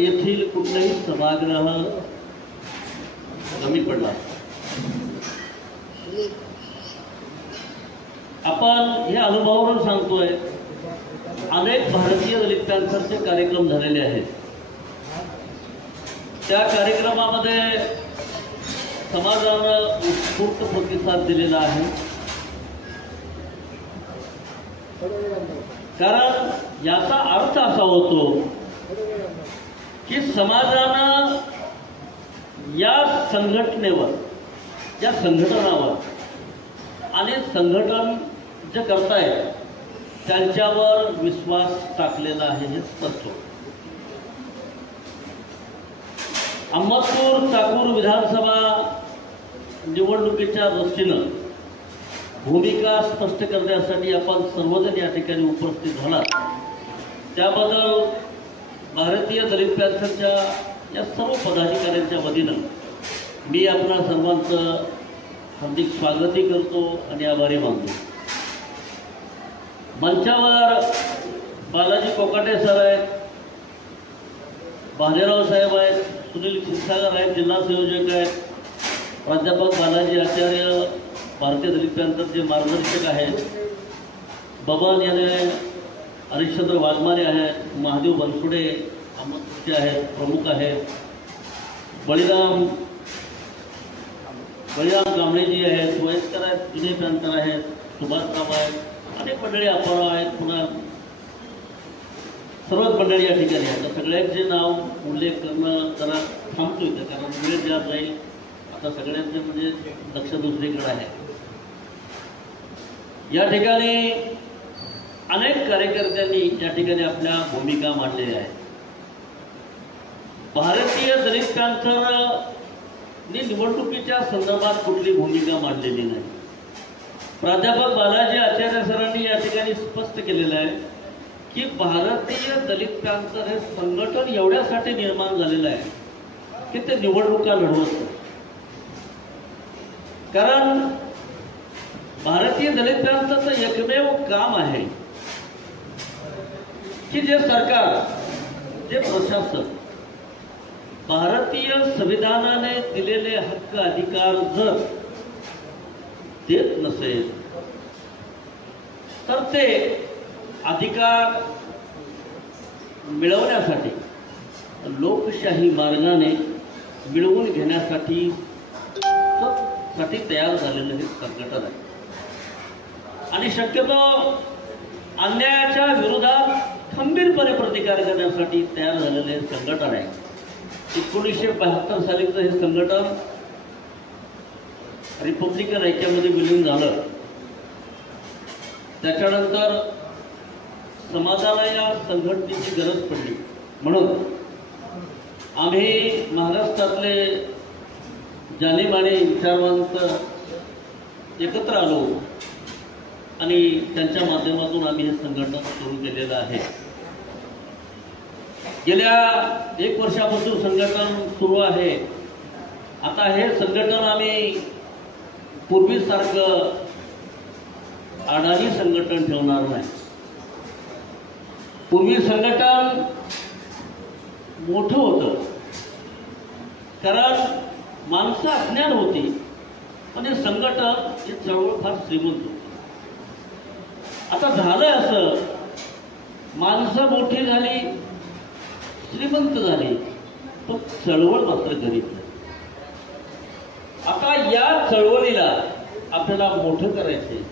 येथील कुठलाही सभागृह कमी पडला। आपण हे अनुभवावरून सांगतोय, अनेक भारतीय दलित पॅन्थरचे कार्यक्रम झालेले आहेत। त्या कार्यक्रमामध्ये समाजानं उत्स्फूर्त प्रतिसाद दिलेला आहे। कारण याचा अर्थ असा होतो की समाजानं या संघटनेवर, या संघटनावर आणि संघटन जे करतायत त्यांच्यावर विश्वास टाकलेला आहे हे स्पष्ट होतं। अहमदपूर चाकूर विधानसभा निवडणुकीच्या दृष्टीनं भूमिका स्पष्ट करण्यासाठी आपण सर्वजण या ठिकाणी उपस्थित झाला, त्याबद्दल भारतीय दलित पॅन्थरच्या या सर्व पदाधिकाऱ्यांच्या वतीनं मी आपणा सर्वांचं हार्दिक स्वागतही करतो आणि आभारी मानतो। मंचावर बालाजी कोकाटे सर आहेत, भालेराव साहेब आहेत, सुनील क्षीरसागर आहेत, जिल्हा संयोजक आहेत, प्राध्यापक बालाजी आचार्य भारतीय दलित पॅन्थरचे मार्गदर्शक आहेत, बबन याने हरिश्चंद्र वाघमारे आहेत, महादेव बनसोडे अहमदपूरचे आहेत, प्रमुख आहेत, बळीराम कांबळेजी आहेत, वयस्कर आहेत, जुने पॅन्थर आहेत, सुभाषराव आहेत, अनेक मंडळी आपण आहेत, पुन्हा सर्वच मंडळी या ठिकाणी आहेत। सगळ्यांचे नाव उल्लेख करणं जरा थांबतो इथं, कारण वेळ ज्या जाईल आता सगळ्यांचे म्हणजे लक्ष दुसरीकडे आहे। या ठिकाणी अनेक कार्यकर्त्यांनी या ठिकाणी आपल्या भूमिका मांडलेल्या आहेत। भारतीय दलित पॅन्थरने निवडणुकीच्या संदर्भात कुठली भूमिका मांडलेली नाही। प्राध्यापक बालाजी आचार्य सरांनी या ठिकाणी स्पष्ट केलेलं आहे की भारतीय दलित पॅन्थर हे संघटन एवढ्यासाठी निर्माण झालेलं आहे की ते निवडणुका लढवत नाही। कारण भारतीय दलित पॅन्थरचं एकमेव काम आहे की जे सरकार, जे प्रशासन भारतीय संविधानाने दिलेले हक्क अधिकार जर देत नसेल तर ते अधिकार मिळवण्यासाठी लोकशाही मार्गाने मिळवून घेण्यासाठी तयार झालेलं हे संघटन आहे। आणि शक्यतो अन्यायाच्या विरोधात खंबीरपणे प्रतिकार करण्यासाठी तयार झालेले हे संघटन आहे। 1972 सालीचं हे संघटन रिपब्लिकन ऐक्यामध्ये विलीन झालं। त्याच्यानंतर समाजाला या संघटनेची गरज पडली, म्हणून आम्ही महाराष्ट्रातले जाणीमानी विचारवंत एकत्र आलो आणि त्यांच्या माध्यमातून आम्ही हे संघटन सुरू केलेलं आहे। गेल्या 1 वर्षापासून संघटन सुरू आहे। आता हे संघटन आम्ही पूर्वीसारखं अडाणी संघटन ठेवणार नाही। पूर्वी संघटन मोठं होतं कारण माणसं अज्ञान होती, पण हे संघटन, हे चळवळ फार श्रीमंत होती। आता झालंय असं, माणसं मोठी झाली, श्रीमंत झाली, पण चळवळ मात्र गरीब झाली। आता या चळवळीला आपल्याला मोठं करायचे,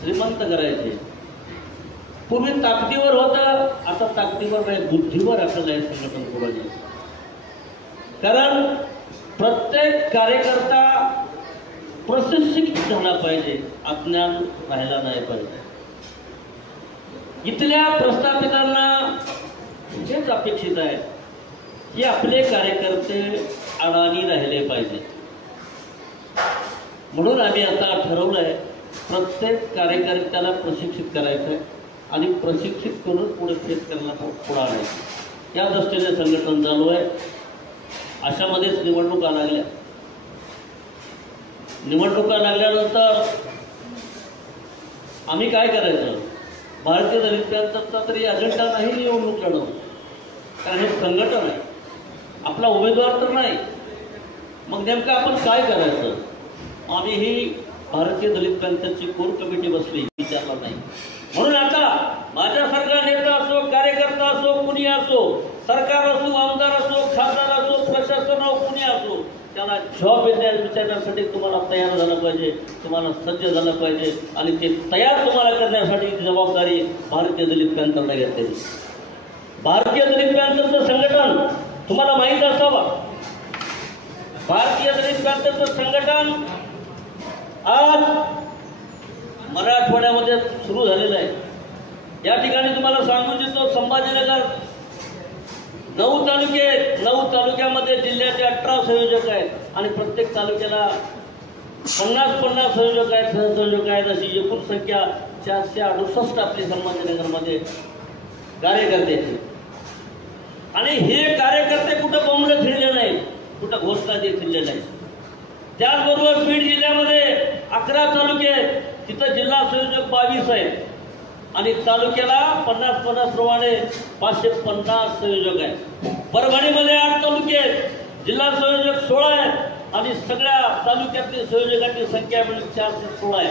श्रीमंत करायचे। पूर्वी ताकदीवर होतं, आता ताकदीवर नाही, बुद्धीवर आपल्याला हे संघटन पुढे न्यायचं। कारण प्रत्येक कार्यकर्ता प्रशिक्षित झाला पाहिजे, अज्ञान राहिला नाही पाहिजे। इथल्या प्रस्थापितांना हेच अपेक्षित आहे की आपले कार्यकर्ते अडाणी राहिले पाहिजे। म्हणून आम्ही आता ठरवलंय प्रत्येक कार्यकर्त्याला प्रशिक्षित करायचंय आणि प्रशिक्षित करून पुढे फेस करायला पुढे आणायचं, या दृष्टीने संघटन चालू आहे। अशामध्येच निवडणुका लागल्या। निवडणुका लागल्यानंतर आम्ही काय करायचं? भारतीय दलित पॅन्थरचा तरी अजेंडा नाही निवडणूक लढवणं, कारण हे संघटन आहे। आपला उमेदवार तर नाही, मग नेमकं आपण काय करायचं? आम्ही ही भारतीय दलित पॅंथरची कोर कमिटी बसली, विचारला नाही. म्हणून आता माझ्यासारखा नेता असो, कार्यकर्ता असो, कुणी असो, सरकार असो, आमदार असो, खासदार असो, प्रशासन असो, कुणी असो, त्याला जॉब विचारण्यासाठी तुम्हाला तयार झालं पाहिजे, तुम्हाला सज्ज झालं पाहिजे. आणि ते तयार तुम्हाला करण्यासाठी जबाबदारी भारतीय दलित पॅंथरला घेतलेली. भारतीय दलित पॅंथरचं संघटन तुम्हाला माहीत असावं. भारतीय दलित पॅंथरचं संघटन आज मराठवाड्यामध्ये सुरू झालेलं आहे. या ठिकाणी तुम्हाला सांगू इच्छितो, संभाजीनगर 9 तालुक्यामध्ये जिल्ह्याचे 18 संयोजक आहेत आणि प्रत्येक तालुक्याला 50 संयोजक आहेत, सहसंयोजक आहेत. अशी एकूण संख्या 468 आपली संभाजीनगरमध्ये कार्यकर्त्याची. आणि हे कार्यकर्ते कुठं बोंबडे फिरले नाहीत, कुठं घोषणा देत फिरले नाहीत. त्याचबरोबर बीड जिल्ह्यामध्ये 11 तालुके आहेत, तिथं जिल्हा संयोजक 22 आहेत आणि तालुक्याला 50 प्रमाणे 550 संयोजक आहेत. परभणीमध्ये 8 तालुके आहेत, जिल्हा संयोजक 16 आहेत आणि सगळ्या तालुक्यातील संयोजकांची संख्या मिळून 416 आहे.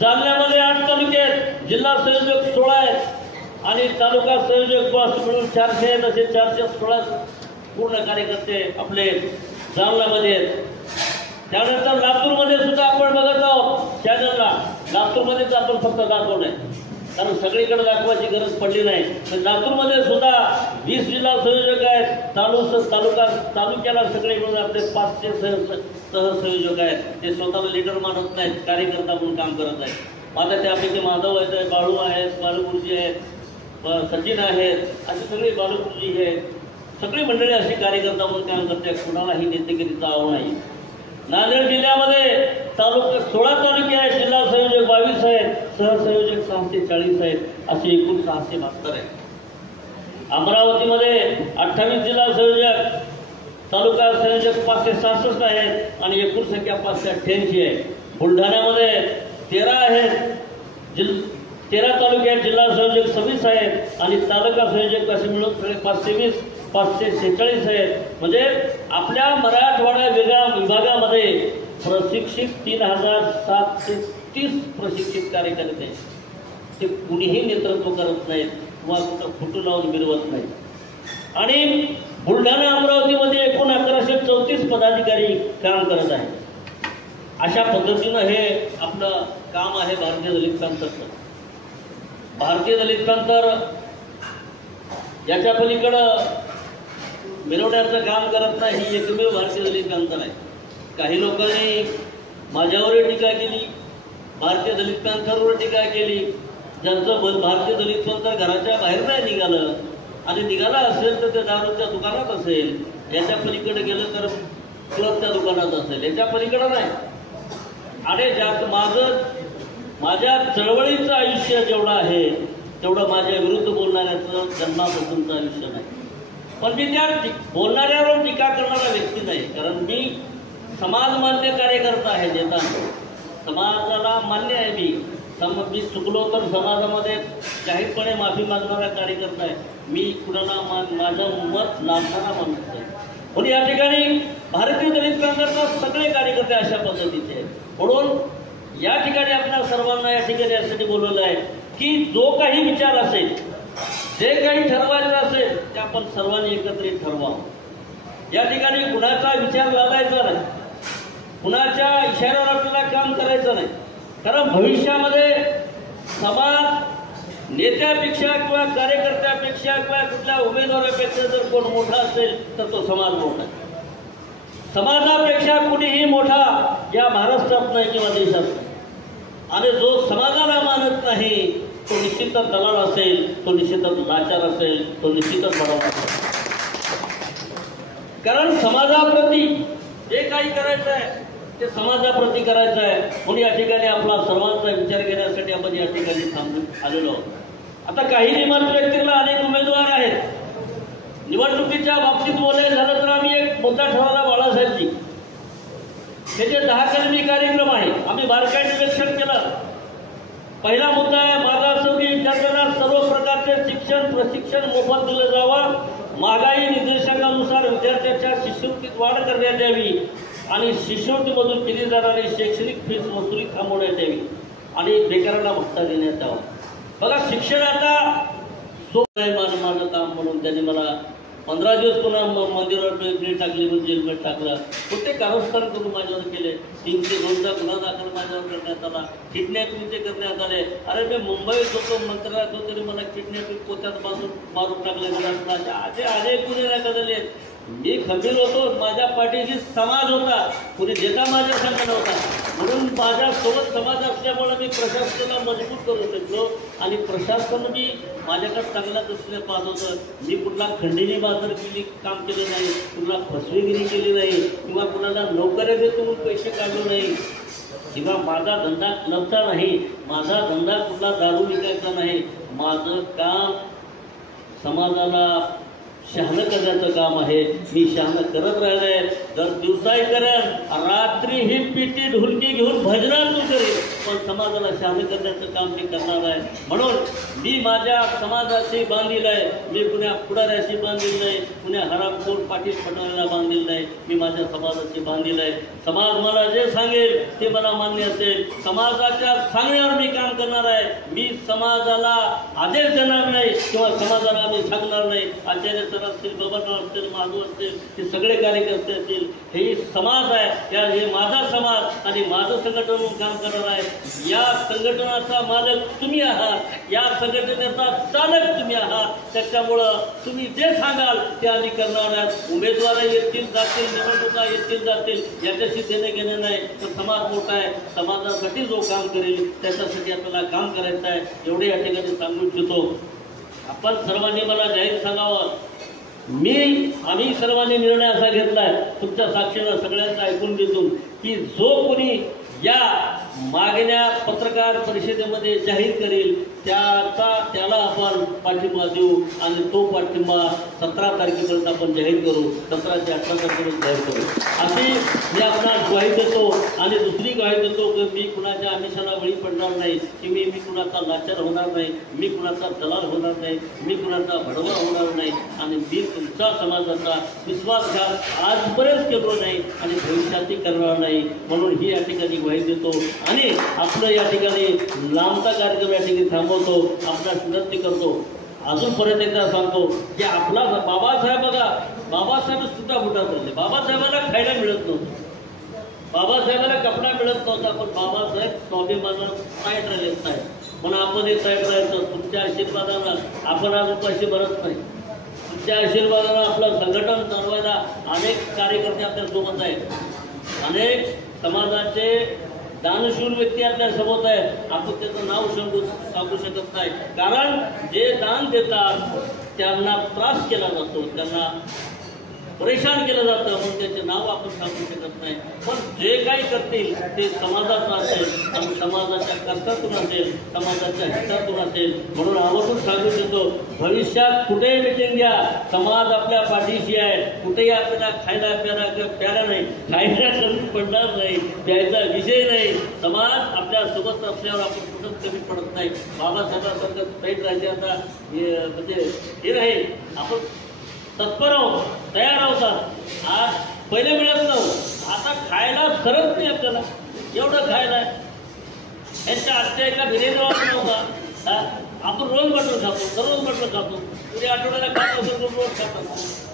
जालन्यामध्ये 8 तालुके आहेत, जिल्हा संयोजक 16 आहेत आणि तालुका संयोजक मिळून 400 आहेत. असे 416 पूर्ण कार्यकर्ते आपले जालन्यामध्ये आहेत. त्यानंतर लातूरमध्ये सुद्धा आपण बघत आहोत चॅनलला, लातूरमध्येच आपण फक्त दाखवणं आहे, कारण सगळीकडे दाखवायची गरज पडली नाही. तर लातूरमध्ये सुद्धा 20 जिल्हा संयोजक आहेत. तालुक्याला सगळे मिळून आपले 500 सहसंयोजक आहेत. ते स्वतःला लीडर मानत नाहीत, कार्यकर्ता म्हणून काम करत आहेत. माझ्या त्यापैकी माधव आहेत, बाळू आहेत, बाळू गुरुजी आहेत, सचिन आहेत, अशी सगळी बाळू गुरुजी आहेत. सगळी मंडळी अशी कार्यकर्ता म्हणून काम करते. कुणालाही नेतेगिरीचा आव नाही. नांदेड जिल्ह्यामध्ये 16 तालुके आहेत, जिल्हा संयोजक 22 आहेत, सहसंयोजक 640 आहेत, असे एकूण 672 आहेत. अमरावतीमध्ये 28 जिल्हा संयोजक, तालुका संयोजक 566 आहेत आणि एकूण संख्या 588 आहे. बुलढाण्यामध्ये 13 आहेत, 13 तालुक्यात जिल्हा संयोजक 26 आहेत आणि तालुका संयोजक असे मिळून सगळे 520 546 आहेत. म्हणजे आपल्या मराठवाडा विभागामध्ये प्रशिक्षित 3730 प्रशिक्षित कार्यकर्ते, ते कुणीही नेतृत्व करत नाहीत किंवा कुठं फोटो लावून मिरवत नाहीत. आणि बुलढाणा अमरावतीमध्ये एकूण 1134 पदाधिकारी काम करत आहेत. अशा पद्धतीनं हे आपलं काम आहे भारतीय दलित पॅंथरचं. भारतीय दलित पॅंथर याच्या पलीकडं मिरवण्याचं काम करत नाही, ही एकमेव भारतीय दलित पॅंथर आहे. काही लोकांनी माझ्यावर टीका केली, भारतीय दलित पॅंथरवर टीका केली. ज्यांचं भारतीय दलित पॅंथर घराच्या बाहेर नाही निघालं आणि निघाला असेल तर ते दारूच्या दुकानात असेल, याच्या पलीकडे गेलं तर क्लबच्या दुकानात असेल, याच्या पलीकडं नाही. आणि माझ्या चळवळीचं आयुष्य जेवढं आहे तेवढं माझ्या विरुद्ध बोलणाऱ्याचं जन्मापासूनचं आयुष्य नाही. पण मी त्या बोलणाऱ्यावर टीका करणारा व्यक्ती नाही, कारण मी समाज मान्य कार्यकर्ता आहे. नेता समाजाला मान्य आहे. मी चुकलो तर समाजामध्ये जाहीरपणे माफी मागणारा कार्यकर्ता आहे. मी कुणाला माझं मत लादणारा माणूस आहे. म्हणून या ठिकाणी भारतीय दलित पॅंथरचे सगळे कार्यकर्ते अशा पद्धतीचे आहेत. म्हणून या ठिकाणी आपल्या सर्वांना या ठिकाणी यासाठी बोलवलं आहे की जो काही विचार असेल, जे काही ठरवायचं असेल ते आपण सर्वांनी एकत्रित ठरवावं. या ठिकाणी कुणाचा विचार लादायचा नाही, कुणाच्या इशाऱ्यावर आपल्याला काम करायचं नाही. कारण भविष्यामध्ये समाज नेत्यापेक्षा किंवा कार्यकर्त्यापेक्षा किंवा कुठल्या उमेदवारापेक्षा जर कोण मोठा असेल तर तो समाज मोठा आहे. समाजापेक्षा कुणीही मोठा या महाराष्ट्रात नाही किंवा देशात नाही. आणि जो समाजाला मानत नाही तो निश्चितच दलाल असेल, तो निश्चितच लाचार असेल, तो निश्चितच बडा असेल. कारण समाजाप्रती जे काही करायचं आहे ते समाजाप्रती करायचं आहे. म्हणून या ठिकाणी आपला सर्वांचा विचार घेण्यासाठी आपण या ठिकाणी थांबून आलेलो आहोत. आता काही निमंत्रित व्यक्तीला अनेक उमेदवार आहेत. निवडणुकीच्या बाबतीत बोलायचं झालं तर आम्ही एक मुद्दा ठरवला बाळासाहेबजी, त्याचे 10 कलमी कार्यक्रम आहे. आम्ही बारकाईने निरीक्षण केलं. पहिला मुद्दा आहे, मागासवर्गीय विद्यार्थ्यांना सर्व प्रकारचे शिक्षण प्रशिक्षण मोफत दिलं जावं. महागाई निर्देशांकानुसार विद्यार्थ्यांच्या शिष्यवृत्तीत वाढ करण्यात यावी आणि शिष्यवृत्तीमधून केली जाणारी शैक्षणिक फीस वसुली थांबवण्यात यावी आणि बेकारांना भत्ता देण्यात यावा. बघा, शिक्षण आता सोपं आहे माझं काम म्हणून त्यांनी मला 15 दिवस पुन्हा मंदिरावर टाकले, जेलमध्ये टाकला. कुठे कारस्थान करून माझ्यावर केले. 302चा गुन्हा दाखल माझ्यावर करण्यात आला. किडनॅपिंगचे करण्यात आले. अरे मी मुंबईत होतो, मंत्रालयात होतो, तरी मला किडनॅपिंग पोत्यात बांधून मारून टाकले. असे अनेक गुन्हे नाही झालेले. मी खंबीर होतो, माझ्या पाठीशी समाज होता, कुणी नेता माझ्या संघ नव्हता. म्हणून माझ्यासोबत समाज असल्यामुळे मी प्रशासनाला मजबूत करू शकलो आणि प्रशासन मी माझ्याकडे चांगल्या दृष्टीने पाहत होतं. मी कुठला खंडिनी बाजारगिरी काम केलं नाही, कुठला फसवेगिरी केली नाही किंवा कुणाला नोकऱ्या देतो पैसे काढले नाही किंवा माझा धंदा क्लबचा नाही, माझा धंदा कुठला दारू विकायचा नाही. माझं काम समाजाला शहाणं करण्याचं काम आहे. मी शहाणं करत राहिलंय. दर दिवसाही करेन, रात्रीही पिटी ढोलकी घेऊन भजनातून करेन, पण समाजाला शहाणं करण्याचं काम मी करणार आहे. म्हणून मी माझ्या समाजाशी बांधील आहे. मी कुण्या पुढाऱ्याशी बांधील नाही, कुण्या हरामखोर पाटील पटवाऱ्याला बांधील नाही. मी माझ्या समाजाशी बांधील आहे. समाज मला जे सांगेल ते मला मान्य असेल. समाजाच्या सांगण्यावर मी काम करणार आहे. मी समाजाला आदेश देणार नाही किंवा समाजाला मी सांगणार नाही. आचार्य सर असतील, बाबासाहेब असतील, माधव असतील, हे सगळे कार्यकर्ते असतील, हे समाज आहे. हे माझा समाज आणि माझं संघटन म्हणून काम करणार आहे. या संघटनाचा मालक तुम्ही आहात, या संघटनेचा चालक तुम्ही आहात. त्याच्यामुळं तुम्ही जे सांगाल ते आम्ही करणार आहात. उमेदवार येतील जातील, निवडणुका येतील जातील, याच्याशी देणे घेणे नाही. तर समाज मोठा आहे. समाजासाठी जो काम करेल त्याच्यासाठी आपल्याला काम करायचं आहे. एवढे या ठिकाणी सांगू इच्छितो. आपण सर्वांनी मला जाहीर सांगावं, आम्ही सर्वांनी निर्णय असा घेतलाय, तुमच्या साक्षीला सगळ्यांचा ऐकून घेतो, की जो कोणी या मागण्या पत्रकार परिषदेमध्ये जाहीर करेल त्याला आपण पाठिंबा देऊ आणि तो पाठिंबा 17 तारखेपर्यंत आपण जाहीर करू. 17 ते 18 तारखेपर्यंत जाहीर करू अशी मी आपणास ग्वाही देतो. आणि दुसरी ग्वाही देतो की मी कुणाच्या आमिषाला बळी पडणार नाही, की मी कुणाचा लाचार होणार नाही, मी कुणाचा दलाल होणार नाही, मी कुणाचा भडवा होणार नाही आणि मी तुमचा समाजाचा विश्वासघात आजपर्यंत केलो नाही आणि भविष्यातही करणार नाही. म्हणून ही या ठिकाणी ग्वाही देतो आणि आपलं या ठिकाणी लांबचा कार्यक्रम या ठिकाणी थांबवतो. आपल्यास विनंती करतो, अजून परत एकदा सांगतो की आपला बाबासाहेब, बघा बाबासाहेब सुद्धा बुटात होते. बाबासाहेबांना खायला मिळत नव्हतं, बाबासाहेबांना कपडा मिळत नव्हता, पण बाबासाहेब स्वाभिमानानं ताईट राहिलेत नाही. म्हणून आपण हे ताईट राहायचं. तुमच्या आशीर्वादानं आपण आज उपाशी भरत नाही. तुमच्या आशीर्वादानं आपलं संघटन चालवायला अनेक कार्यकर्ते आपल्या सोबत आहेत. अनेक समाजाचे दानशूर व्यक्ती आपल्या सोबत आहेत. आपण त्याचं नाव सांगू शकत नाही, कारण जे दान देतात त्यांना त्रास केला जातो, त्यांना परेशान केलं जातं, म्हणून त्याचे नाव आपण सांगू शकत नाही. पण जे काही करतील ते समाजाचं असेल आणि समाजाच्या कष्टातून असेल, समाजाच्या हितातून असेल. म्हणून आवर्जून सांगू शकतो, भविष्यात कुठेही मिटिंग घ्या, समाज आपल्या पाठीशी आहे. कुठेही आपल्याला खायला प्यायला किंवा प्यायला नाही, खायला कमी पडणार नाही, प्यायचा विषय नाही. समाज आपल्या सोबत असल्यावर आपण कुठंच कमी पडत नाही. बाबासाहेबांसारखं साईड राज्याचा म्हणजे हे राहील, आपण तत्पर आहोत, तयार आहोत. आज पहिले मिळत नव्हतं, आता खायला सरत नाही आपल्याला. एवढं खायला आहे. यांच्या आजच्या एका बिर्याणीवर नव्हता. आपण रोज मटण खातो, दररोज मटण खातो, पुढे आठवड्याला खातो, रोज खातो,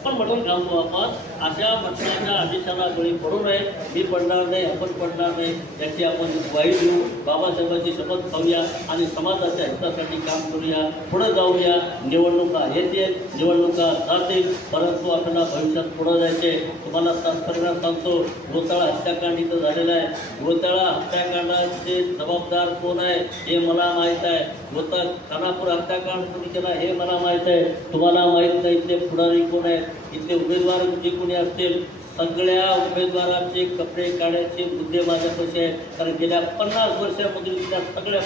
पण मटण खातो आपण. अशा मटणाच्या आदेशाला बळी पडू नये. मी पडणार नाही, आपण पडणार नाही, याची आपण ग्वाही देऊ. बाबासाहेबांची शपथ खाऊया आणि समाजाच्या हितासाठी काम करूया. पुढे जाऊया. निवडणुका येतील, निवडणुका जातील, परंतु आपल्याला भविष्यात पुढं जायचे. तुम्हाला तात्पर्य सांगतो, घोटाळा हत्याकांड इथं झालेला आहे. घोटाळा हत्याकांडाचे जबाबदार कोण आहे हे मला माहीत आहे. खानापूर हत्याकांड कोणी केला हे मला माहीत आहे. तुम्हाला माहीत नाही इथले पुढारी कोण आहे, इथले उमेदवार जे कोणी असतील. सगळ्या उमेदवारांचे कपडे काढायचे मुद्दे माझ्यापाशी आहेत, कारण गेल्या 50 वर्षामधील त्या सगळ्या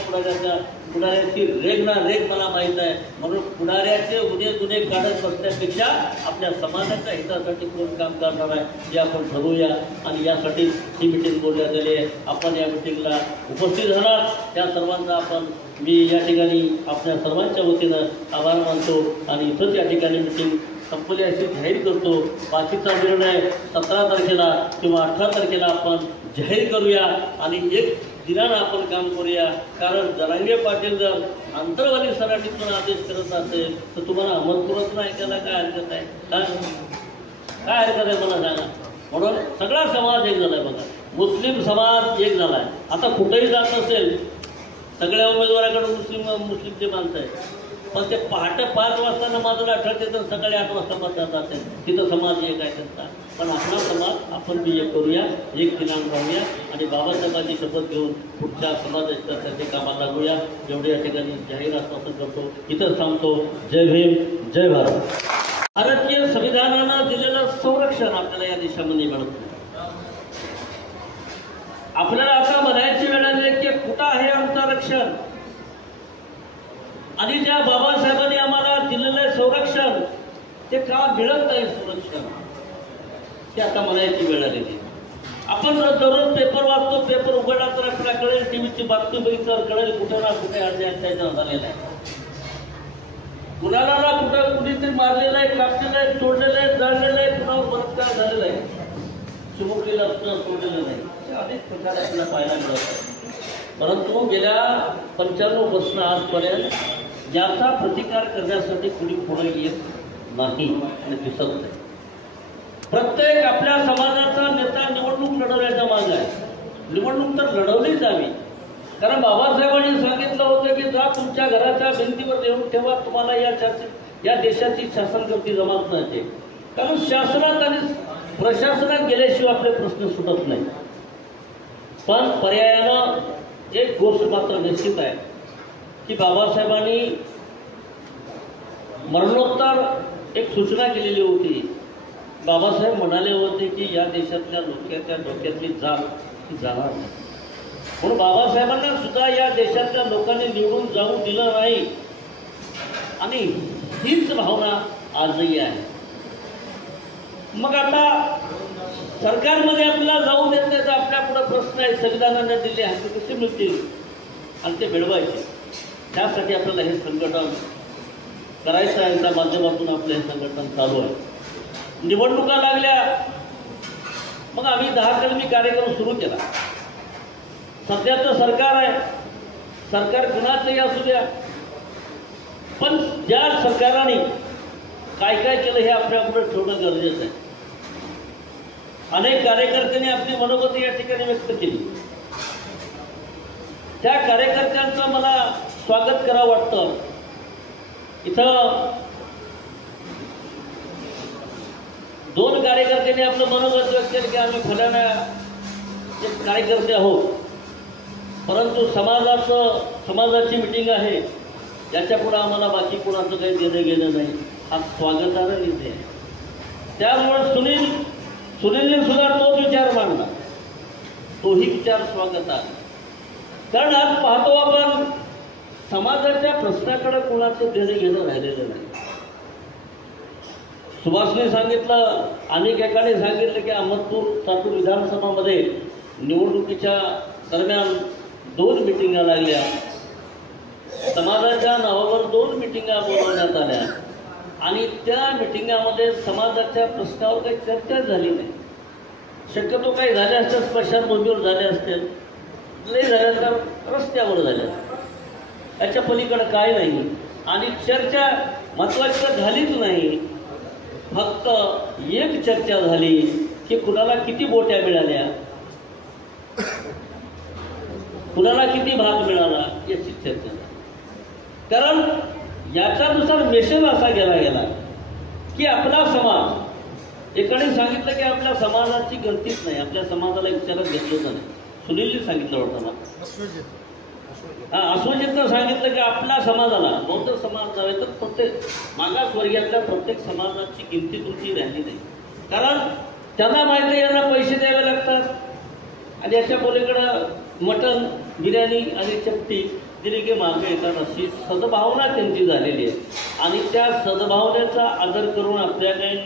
पुढाऱ्याची रेग ना रेग मला माहीत आहे. म्हणून पुढाऱ्याचे गुन्हे काढत बसण्यापेक्षा आपल्या समाजाच्या हितासाठी कोण काम करणार आहे हे आपण ठरवूया. आणि यासाठी ही मिटिंग बोलण्यात आली आहे. आपण या मिटिंगला उपस्थित झालात त्या सर्वांचा मी या ठिकाणी आपल्या सर्वांच्या वतीनं आभार मानतो आणि इथंच या ठिकाणी मिटिंग संपली अशी जाहीर करतो. बाकीचा निर्णय 17 तारखेला किंवा 18 तारखेला आपण जाहीर करूया आणि एक दिनानं आपण काम करूया. कारण जरांगे पाटील जर आंतरवाली सराटीतून आदेश करत असेल तर तुम्हाला अहमदपुरातून ऐकायला काय हरकत आहे? काय हरकत आहे मला सांगा. म्हणून सगळा समाज एक झालाय बघा. मुस्लिम समाज एक झालाय. आता कुठेही जात असेल सगळ्या उमेदवाराकडे मुस्लिमचे माणसं आहेत, पण ते पहाटे 5 वाजता नमाजला आठवते तर सकाळी 8 वाजता मतदान असेल. तिथं समाज एक आहे त्यांचा. पण आपला समाज आपण बी एक करूया, एक दिनांक राहूया आणि बाबासाहेबांची शपथ घेऊन पुढच्या समाजाच्या कामात लागूया. जेवढे या ठिकाणी जाहीर आश्वासन करतो. इथंच थांबतो. जय भीम, जय भारत. भारतीय संविधानानं दिलेलं संरक्षण आपल्याला या देशामध्ये मिळतं. आपल्याला आता म्हणायची वेळ आली की कुठं आहे आमचं रक्षण आणि ज्या बाबासाहेबांनी आम्हाला दिलेलं संरक्षण ते का मिळत नाही संरक्षण ते आता म्हणायची वेळ आलेली. आपण दररोज पेपर वाचतो, पेपर उघडला तर आपल्याला कळेल, टीव्हीची बातमी बघितल्यावर कळेल कुठे ना कुठे अत्याचार झालेला आहे. कुणाला ना कुठं कुणीतरी मारलेलं आहे, कापलेलं आहे, तोडलेलं आहे, जाळलेलं आहे, कुणावर बलात्कार झालेला आहे, चिमुकलेलं असतं सोडलेलं नाही. अनेक प्रकार आपल्याला पाहायला मिळत आहे. परंतु गेल्या 95 वर्षांपासून आजपर्यंत याचा प्रतिकार करण्यासाठी कुणी पुढे येत नाही आणि दिसत नाही. प्रत्येक आपल्या समाजाचा नेता निवडणूक लढवण्याच्या मागे आहे. निवडणूक तर लढवली जावी. कारण बाबासाहेबांनी सांगितलं होतं की जा तुमच्या घराच्या भिंतीवर लिहून ठेवा, तुम्हाला या देशाची शासनकर्ती जमात नाही. कारण शासनात आणि प्रशासनात गेल्याशिवाय आपले प्रश्न सुटत नाही. पण पर्यायानं एक गोष्ट मात्र निश्चित आहे की बाबासाहेबांनी मरणोत्तर एक सूचना केलेली होती. बाबासाहेब म्हणाले होते की या देशातल्या लोकांच्या डोक्यातली जाग ती जाणार नाही. म्हणून बाबासाहेबांना सुद्धा या देशातल्या लोकांनी निवडून जाऊ दिलं नाही आणि हीच भावना आजही आहे. मग आता सरकारमध्ये आपल्याला जाऊ देत नाही तर आपल्या पुढे प्रश्न आहे. संविधानाने दिले हक्क कसे मिळतील आणि ते मिळवायचे. त्यासाठी आपल्याला हे संघटन करायचं आहे. त्या माध्यमातून आपलं हे संघटन चालू आहे. निवडणुका लागल्या मग आम्ही 10 कलमी कार्यक्रम सुरू केला. सध्याचं सरकार आहे, सरकार कुणाचंही असू द्या, पण ज्या सरकाराने काय काय केलं हे आपल्यापुढे ठेवणं गरजेचं आहे. अनेक कार्यकर्त्यांनी आपली मनोगत या ठिकाणी व्यक्त केली. त्या कार्यकर्त्यांचं मला स्वागत करावं वाटतं. इथं 2 कार्यकर्त्यांनी आपलं मनोगत व्यक्त केलं की आम्ही फलाना एक कार्यकर्ते आहोत, परंतु समाजाची मिटिंग आहे, याच्यापुढे आम्हाला बाकी कोणाचं काही देणं घेणं नाही. हा स्वागतार्ह निर्णय आहे. त्यामुळे सुनीलने सुद्धा तोच विचार मांडला. तोही विचार स्वागतार्ह. कारण आज पाहतो आपण समाजाच्या प्रश्नाकडे कोणाचं देणं घेणं राहिलेलं नाही. सुभाषने सांगितलं, अनेक एकाने सांगितलं की अहमदपूर चाकूर विधानसभामध्ये निवडणुकीच्या दरम्यान 2 मिटिंगा लागल्या. समाजाच्या नावावर 2 मिटिंगा बोलवण्यात आल्या आणि त्या मिटिंगामध्ये समाजाच्या प्रश्नावर काही चर्चा झाली नाही. शक्यतो काही झाल्या असत्या स्मशानभूमीवर झाल्या असतील, नाही झाल्या तर रस्त्यावर झाल्या, याच्या पलीकडे काय नाही. आणि चर्चा महत्वाची तर झालीच नाही. फक्त एक चर्चा झाली की कुणाला किती बोट्या मिळाल्या, कुणाला किती भाग मिळाला याची चर्चा झाली. कारण याच्यानुसार मेसेज असा गेला की आपला समाज, एकाने सांगितलं की आपल्या समाजाची गणतीच नाही, आपल्या समाजाला विचारात घेतलं नाही. सुनीलने सांगितलं होतं ना, अश्वजितनं सांगितलं की आपल्या समाजाला, बौद्ध समाज जावे तर प्रत्येक मागासवर्गीयातल्या प्रत्येक समाजाची गिनती तुमची राहिली नाही. कारण त्यांना माहिती आहे यांना पैसे द्यावे लागतात आणि याच्या पलीकडं मटण, बिर्याणी आणि चपटी दिली की मागे येतात, अशी सद्भावना त्यांची झालेली आहे. आणि त्या सद्भावनेचा आदर करून आपल्या काही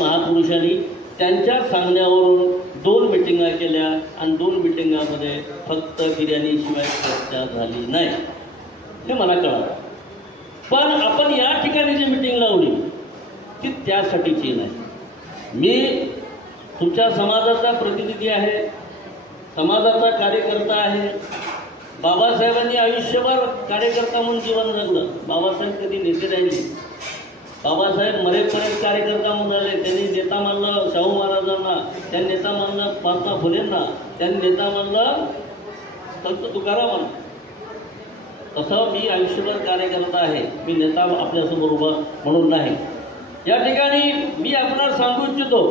महापुरुषांनी त्यांच्या सांगण्यावरून 2 मिटिंगा केल्या आणि 2 मिटिंगामध्ये फक्त बिर्याणीशिवाय चर्चा झाली नाही हे मला कळलं. पण आपण या ठिकाणी जी मिटिंग लावली ती त्यासाठीची नाही. मी तुमच्या समाजाचा प्रतिनिधी आहे, समाजाचा कार्यकर्ता आहे. बाबासाहेबांनी आयुष्यभर कार्यकर्ता म्हणून जीवन जगलं. बाबासाहेब कधी नेते राहिले. बाबासाहेब मरेपर्यंत कार्यकर्ता म्हणून राहिले. त्यांनी नेता मानलं शाहू महाराजांना, त्यांनी नेता मानलं महात्मा फुलेंना, त्यांनी नेता मानलं संत तुकारामांना. तसं मी आयुष्यभर कार्यकर्ता आहे, मी नेता आपल्यासमोर उभं म्हणून नाही. या ठिकाणी मी आपल्याला सांगू इच्छितो,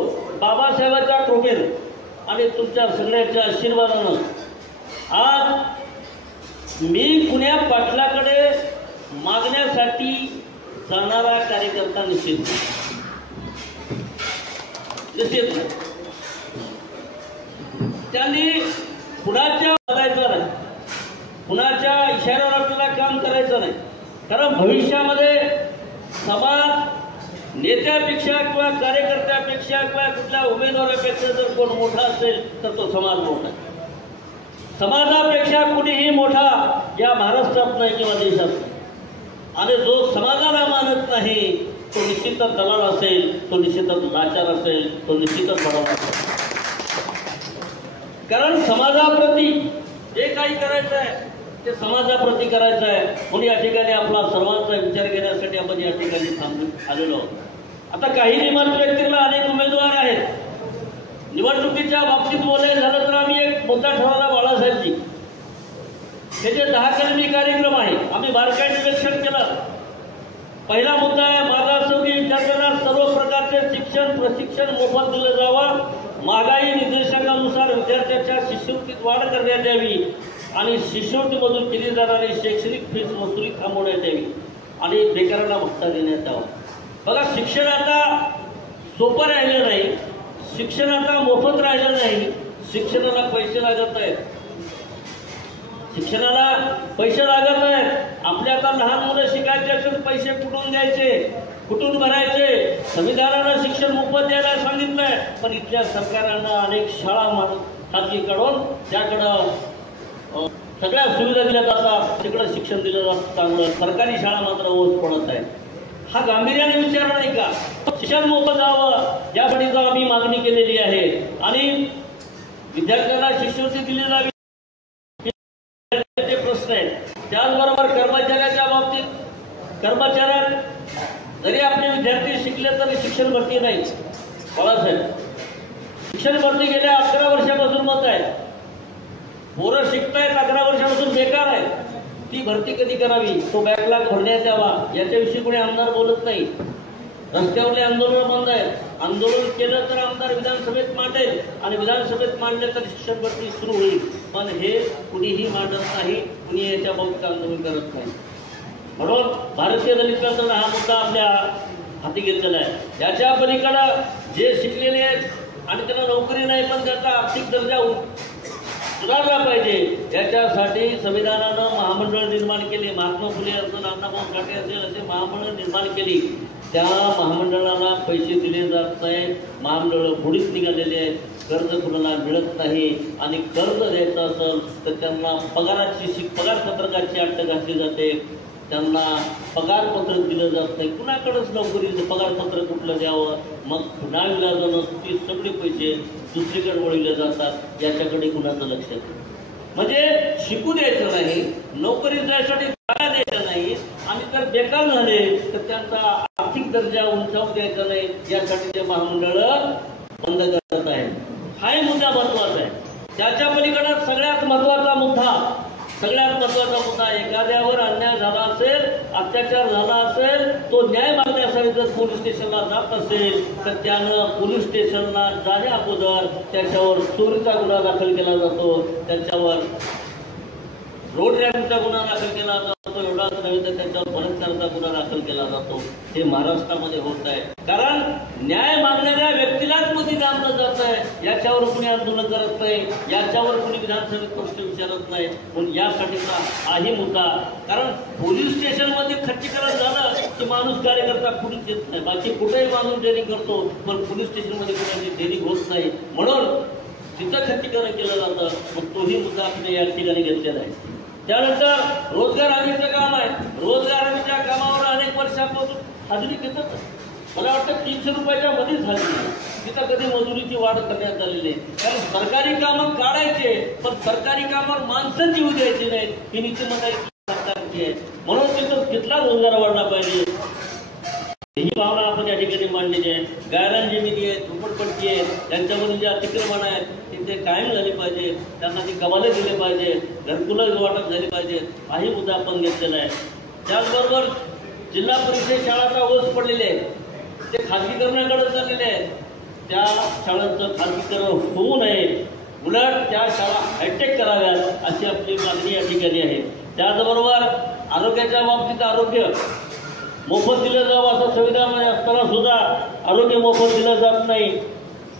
बाबासाहेबांच्या कृपेने आणि तुमच्या सगळ्यांच्या आशीर्वादानं आज मी पुण्या पाटलाकडे मागण्यासाठी जाणारा कार्यकर्ता निश्चित नाही. त्यांनी कुणाच्या बघायचं नाही, कुणाच्या इशाऱ्यावर आपल्याला काम करायचं नाही. कारण भविष्यामध्ये समाज नेत्यापेक्षा किंवा कार्यकर्त्यापेक्षा किंवा कुठल्या उमेदवारापेक्षा जर कोण मोठा असेल तर तो समाज मोठा आहे. समाजापेक्षा कुणीही मोठा या महाराष्ट्रात नाही किंवा देशात नाही. आणि जो समाजाला मानत नाही तो निश्चितच दलाल असेल, तो निश्चितच लाचार असेल, तो निश्चितच बडा असेल. कारण समाजाप्रती जे काही करायचं आहे ते समाजाप्रती करायचं आहे. म्हणून या ठिकाणी आपला सर्वांचा विचार घेण्यासाठी आपण या ठिकाणी थांबून आलेलो आहोत. आता काही निवडणूक व्यक्तीला अनेक उमेदवार आहेत. निवडणुकीच्या बाबतीत बोलायचं झालं तर आम्ही एक मुद्दा ठरवला बाळासाहेबजी. हे जे 10 कलमी कार्यक्रम आहे आम्ही बारकाईने निरीक्षण केलं. पहिला मुद्दा आहे मागासवर्गीय विद्यार्थ्यांना सर्व प्रकारचे शिक्षण प्रशिक्षण मोफत दिलं जावं. महागाई निर्देशांकानुसार विद्यार्थ्यांच्या शिष्यवृत्तीत वाढ करण्यात यावी आणि शिष्यवृत्तीमधून केली जाणारी शैक्षणिक फीस वसुली थांबवण्यात यावी आणि बेकारांना भत्ता देण्यात यावा. बघा, शिक्षण आता सोपं राहिलं नाही, शिक्षण आता मोफत राहिलं नाही. शिक्षणाला पैसे लागत आहेत, शिक्षणाला पैसे लागत नाहीत. आपल्या आता लहान मुलं शिकायचे असेल पैसे कुठून द्यायचे, कुठून भरायचे? संविधानानं शिक्षण मोफत द्यायला सांगितलंय, पण इथल्या सरकारांना अनेक शाळा खाजगी काढून त्याकडं सगळ्या सुविधा दिल्या जातात, तिकडं शिक्षण दिलं जातं चांगलं. सरकारी शाळा मात्र ओस पडत आहे. हा गांभीर्याने विचार नाही का? शिक्षण मोफत जावं यासाठी आम्ही मागणी केलेली आहे आणि विद्यार्थ्यांना शिष्यवृत्ती दिली जावी ते प्रश्न आहेत. त्याचबरोबर कर्मचाऱ्याच्या बाबतीत, कर्मचाऱ्यात जरी आपले विद्यार्थी शिकले तरी शिक्षण भरती नाही. बाळासाहेब, शिक्षण भरती गेल्या 11 वर्षापासून मत आहे. पोरं शिकतायत 11 वर्षापासून बेकार आहे. ती भरती कधी करावी, तो बॅकलॉग भरण्यात यावा याच्याविषयी कोणी आमदार बोलत नाही. रस्त्यावरले आंदोलन बंद आहेत. आंदोलन केलं तर आमदार विधानसभेत मांडेल आणि विधानसभेत मांडले तर शिक्षण भरती सुरू होईल. पण हे कुणीही मांडत नाही, कुणी याच्या बाबतीत आंदोलन करत नाही. म्हणून भारतीय दलित क्रांतीचा हा मुद्दा आपल्या हाती घेतलेला आहे. याच्या पलीकडं जे शिकलेले आहेत आणि त्यांना नोकरी नाही पण त्याचा आर्थिक दर्जा सुधारला पाहिजे याच्यासाठी संविधानानं महामंडळ निर्माण केले. महात्मा फुले असेल, अण्णाभाऊ साठे असेल असे महामंडळ निर्माण केली. त्या महामंडळाला पैसे दिले जात नाहीत. महामंडळ बुडीत निघालेले आहेत. कर्ज कुणाला मिळत नाही आणि कर्ज द्यायचं असेल तर त्यांना पगारपत्रकाची अट घातली जाते. त्यांना पगारपत्रक दिलं जात नाही. कुणाकडेच नोकरीचं पगारपत्र कुठलं द्यावं, मग पुन्हा विलाजानं ती सगळे पैसे दुसरीकडे वळविले जातात. याच्याकडे कुणाचं लक्ष नाही. म्हणजे शिकू द्यायचं नाही, नोकरी जायसाठी जागा द्यायचं नाही आणि जर बेकार झाले तर त्यांचा आर्थिक दर्जा उंचावू द्यायचा नाही. यासाठी ते महामंडळ बंद करत आहे. हाही मुद्दा महत्वाचा आहे. त्याच्या पलीकडे सगळ्यात महत्वाचा मुद्दा एखाद्यावर अन्याय झाला असेल, अत्याचार झाला असेल, तो न्याय मागण्यासाठी जर पोलीस स्टेशनला जात असेल तर त्यानं पोलीस स्टेशनला जाण्या अगोदर त्याच्यावर चोरीचा गुन्हा दाखल केला जातो, त्याच्यावर रोड रॅम्पचा गुन्हा दाखल केला जातो. एवढाच नव्हे तर त्याच्यावर बलात्काराचा गुन्हा दाखल केला जातो. हे महाराष्ट्रामध्ये होत आहे. कारण न्याय मागणाऱ्या व्यक्तीलाच मध्ये आणलं जात आहे. याच्यावर कुणी आंदोलन करत नाही, याच्यावर कुणी विधानसभेत प्रश्न विचारत नाही. म्हणून यासाठीचा हाही मुद्दा. कारण पोलीस स्टेशनमध्ये खच्चीकरण झालं की माणूस कार्यकर्ता कुठेच येत नाही. बाकी कुठेही माणूस डेअरिंग करतो, पण पोलीस स्टेशनमध्ये कुणाची डेअरिंग होत नाही. म्हणून तिथं खच्चीकरण केलं जातं. मग तोही मुद्दा आपल्या या ठिकाणी घेतलेला आहे. त्यानंतर रोजगार हमीचं काम आहे. रोजगार हमीच्या कामावर अनेक वर्षापासून हजेरी घेतात. मला वाटतं 300 रुपयाच्या मध्येच झाली, तिथं कधी मजुरीची वाढ करण्यात आलेली आहे. कारण सरकारी कामं काढायचे, पण सरकारी कामावर माणसं जीव द्यायची नाही, ही नीतिमत्ता सरकारची आहे. म्हणून तिथं तिथला रोजगार वाढला पाहिजे, ही भावना आपण या ठिकाणी मांडलेली आहे. गायरान जमिनी आहेत, झोपडपट्टी आहे, त्यांच्यामध्ये जे अतिक्रमण आहे ते कायम झाली पाहिजे, त्यांना ती कमाले दिले पाहिजे, घरकुलं वाटप झाली पाहिजे, हाही मुद्दा आपण घेतलेला आहे. त्याचबरोबर जिल्हा परिषद शाळाचा ओझ पडलेले आहे, ते खाजगीकरणाकडे चाललेले आहेत. त्या शाळांचं खाजगीकरण होऊ नये, उलट त्या शाळा हायटेक कराव्यात अशी आपली मागणी या ठिकाणी आहे. त्याचबरोबर आरोग्याच्या बाबतीत आरोग्य मोफत दिलं जावं असं संविधानामध्ये असताना सुद्धा आरोग्य मोफत दिलं जात नाही.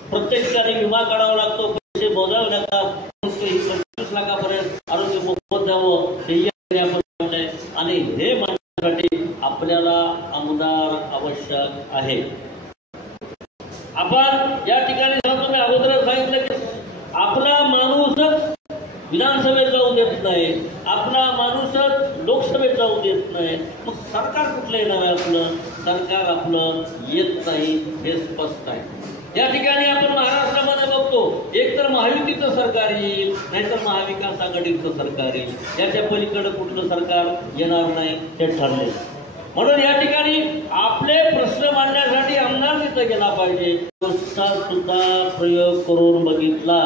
प्रत्येक ठिकाणी विमा काढावा लागतो, पैसे मोजावे लागतात. 25 लाखापर्यंत आरोग्य मोफत द्यावं हे आपण म्हणलंय आणि हे मांडण्यासाठी आपल्याला आमदार आवश्यक आहे. आपण या ठिकाणी तुम्ही अगोदर सांगितलं की आपला माणूसच विधानसभेत जाऊ देत नाही, आपला माणूसच लोकसभेत जाऊ देत नाही, मग सरकार कुठलं येणार आहे? आपलं सरकार आपलं येत नाही हे स्पष्ट आहे. या ठिकाणी आपण महाराष्ट्रामध्ये बघतो, एक तर महायुतीचं सरकार येईल, नाहीतर महाविकास आघाडीचं सरकार येईल. याच्या पलीकडे कुठलं सरकार येणार नाही हे ठरले. म्हणून या ठिकाणी आपले प्रश्न मांडण्यासाठी आमदार तिथं गेला पाहिजे. सुद्धा प्रयोग करून बघितला,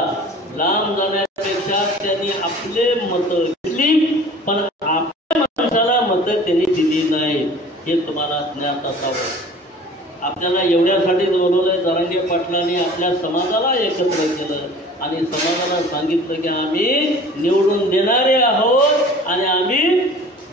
लांब जाण्यापेक्षा त्यांनी आपले मतं घेतली, पण आपल्या माणसाला मतं त्यांनी दिली नाही, हे तुम्हाला ज्ञात असावं. आपल्याला एवढ्यासाठीच बोलवलंय, जरांगे पाटलांनी आपल्या समाजाला एकत्र केलं आणि समाजाला सांगितलं की आम्ही निवडून देणारे आहोत आणि आम्ही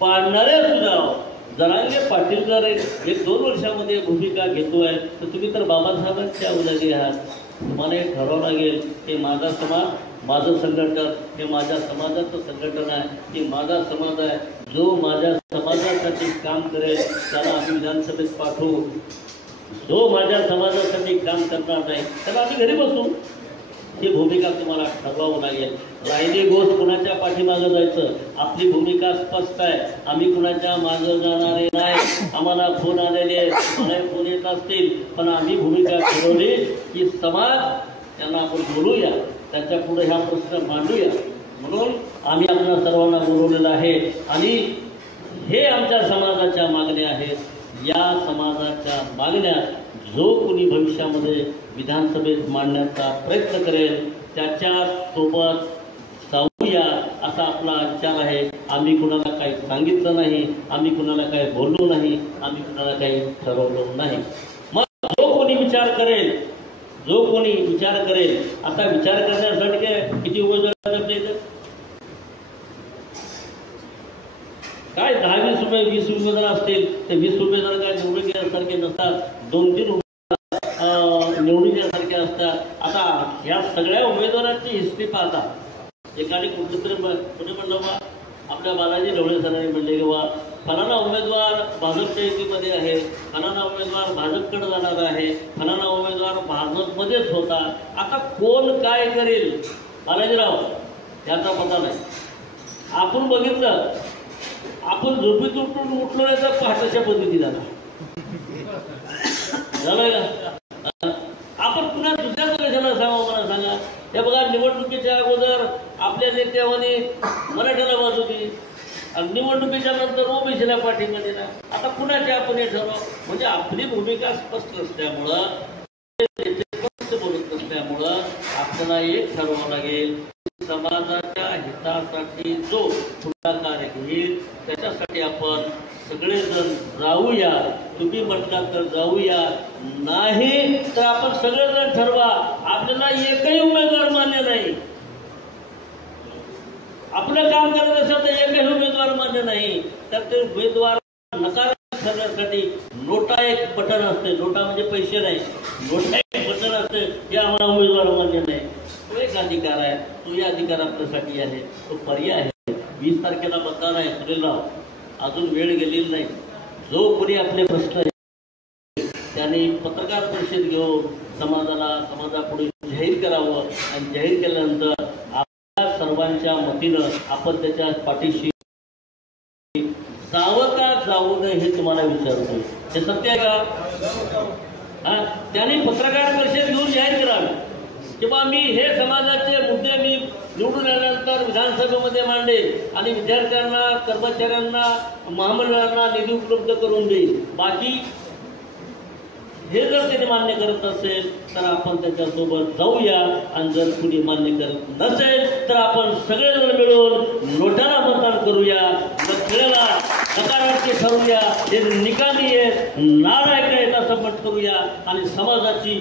पाडणारे सुद्धा आहोत. जरांगे पाटील जर 1-2 वर्षामध्ये भूमिका घेतोय तर तुम्ही तर बाबासाहेबांच्या अवलंबी आहात. तुम्हाला हे ठरावं लागेल की माझा समाज, माझं संघटन हे माझ्या समाजाचं संघटन आहे, की माझा समाज आहे, जो माझ्या समाजासाठी काम करेल त्याला आम्ही विधानसभेत पाठवू, जो माझ्या समाजासाठी काम करणार नाही त्याला आम्ही घरी बसू. ही भूमिका तुम्हाला ठरवावं लागेल. राहिली गोष्ट कुणाच्या पाठीमागं जायचं, आपली भूमिका स्पष्ट आहे. आम्ही कुणाच्या मागं जाणारे नाही. आम्हाला फोन आलेले, मला फोन येत असतील, पण आम्ही भूमिका ठरवली की समाज त्यांना आपण बोलूया, त्याच्या पुढे हा प्रश्न मांडूया. म्हणून आम्ही आपल्या सर्वांना बोलवलेलं आहे आणि हे आमच्या समाजाच्या मागण्या आहेत. या समाजाच्या मागण्या जो कोणी भविष्यामध्ये विधानसभेत मांडण्याचा प्रयत्न करेल त्याच्यासोबत जाऊया असा आपला विचार आहे. आम्ही कुणाला काही सांगितलं नाही, आम्ही कुणाला काही बोललो नाही, आम्ही कुणाला काही ठरवलं नाही. मग जो कोणी विचार करेल, जो कोणी विचार करेल, आता विचार करण्यासाठी किती उमेदवार काय 10-20 रुपये 20 उमेदवार असतील, ते 20 उमेदवार काय निवडून घेण्यासारखे नसतात, 2-3 निवडून घेण्यासारखे असतात. आता ह्या सगळ्या उमेदवारांची हिस्ट्री पाहता, एकाने कुठेतरी कुठे म्हणलं बा, आपल्या बालाजी ढवळे सरांनी म्हणले की बा फलाना उमेदवार भाजपच्या युतीमध्ये आहे, फलाना उमेदवार भाजपकडे जाणार आहे, फलाना उमेदवार भाजपमध्येच होता. आता कोण काय करेल बालाजीराव याचा पता नाही. आपण बघितलं, आपण झोपेत उठून उठलो नाही तर पहाटेच्या पद्धती झालं का? आपण पुन्हा दुसऱ्या कशाला सांगा, मला सांगा. हे बघा, निवडणुकीच्या अगोदर आपल्या नेत्यावानी मराठ्याला बाजू दिली आणि निवडणुकीच्या नंतर ओबीसीला पाठिंबा दिला. आता कुणाचे आपण हे ठरव, म्हणजे आपली भूमिका स्पष्ट नसल्यामुळं, स्पष्ट बोलत नसल्यामुळं आपल्याला एक ठरवावं लागेल. समाजाच्या हितासाठी जो पुढाकार घेईल त्याच्यासाठी आपण सगळेजण जाऊया. तुम्ही म्हटलं तर जाऊया, नाही तर आपण सगळेजण ठरवा. आपल्याला एकही उमेदवार मान्य नाही. आपलं काम करत असेल तर एकही उमेदवार मान्य नाही, तर ते उमेदवार नकार करण्यासाठी नोटा एक बटन असते. नोटा म्हणजे पैसे नाही, नोटा एक बटन असते, हे आम्हाला उमेदवार मान्य नाही. तो एक अधिकार आहे, तो या अधिकार आपल्यासाठी आहे, तो पर्याय आहे. 20 तारखेला मतदान आहे सुनीलराव, अजून वेळ गेलेली नाही. जो कोणी आपले प्रश्न त्यांनी पत्रकार परिषद घेऊन समाजापुढे जाहीर करावं आणि जाहीर केल्यानंतर आपल्या सर्वांच्या मतीनं आपण त्याच्या पाठीशी जावं का जाऊ नये हे तुम्हाला विचारतो. हे सत्य आहे का? हा, त्यांनी पत्रकार परिषद घेऊन जाहीर करावी किंवा मी हे समाजाचे मुद्दे मी निवडून आल्यानंतर विधानसभेमध्ये मांडे आणि विद्यार्थ्यांना, कर्मचाऱ्यांना, महामंडळांना निधी उपलब्ध करून देईल. बाकी हे जर त्यांनी मान्य करत असेल तर आपण त्याच्यासोबत जाऊया, आणि जर कुणी मान्य करत नसेल तर आपण सगळेजण मिळून नोटाला मतदान करूया, खेळाला नकारार्थी ठरवूया, हे निकामी आहेत, नालायक आहेत असं मत करूया आणि समाजाची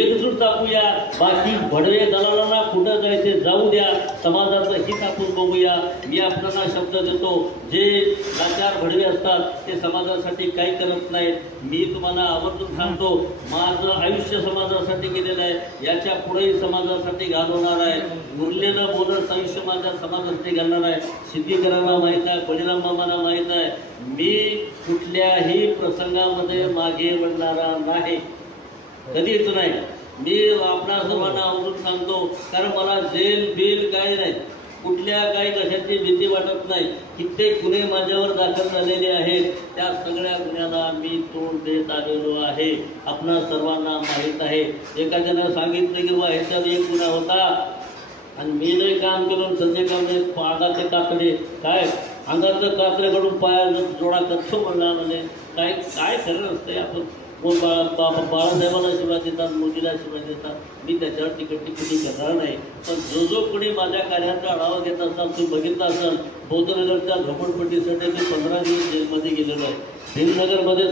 एकजूट दाखवूया. बाकी भडवे दलालांना कुठं जायचे जाऊ द्या, समाजाचं हित आपण बघूया. मी आपल्याला शब्द देतो, जे लाचार भडवे असतात ते समाजासाठी काही करत नाहीत. मी तुम्हाला आवर्जून सांगतो, माझं आयुष्य समाजासाठी गेलेलं आहे, याच्या पुढेही समाजासाठी घालवणार आहे. उरलेलं बोनस आयुष्य माझ्या समाजासाठी घालणार आहे. सिद्धीकरांना माहीत आहे, बळीराम मामाला माहीत आहे, मी कुठल्याही प्रसंगामध्ये मागे वळणारा नाही, कधीच नाही. मी आपल्या सर्वांना आवर्जून सांगतो, कारण मला जेल बिल काही नाही, कुठल्या काही कशाची भीती वाटत नाही. कित्येक गुन्हे माझ्यावर दाखल झालेले आहेत, त्या सगळ्या गुन्ह्याला मी तोंड देत आलेलो आहे. आपणा सर्वांना माहीत आहे. एखाद्यानं सांगितलं की बा ह्याच्यात एक गुन्हा होता आणि मी नाही काम केलं, संजय कामले अंगाचे कातडे, काय अंगाचं कातडे काढून पायाला जोडा कच्चो म्हणला म्हणे. काय काय खरं नसतंय. आपण बाळासाहेबांना शिवाय देतात, मोदीला शिवाय देतात. मी त्याच्यावर टिकटी करणार नाही. पण जो कोणी माझ्या कार्याचा आढावा घेत असाल, तुम्ही बघितला असाल, बौद्धनगरच्या झोपडपट्टीसाठी मी 15 दिवस जेलमध्ये गेलेलो आहे. श्रीनगरमध्ये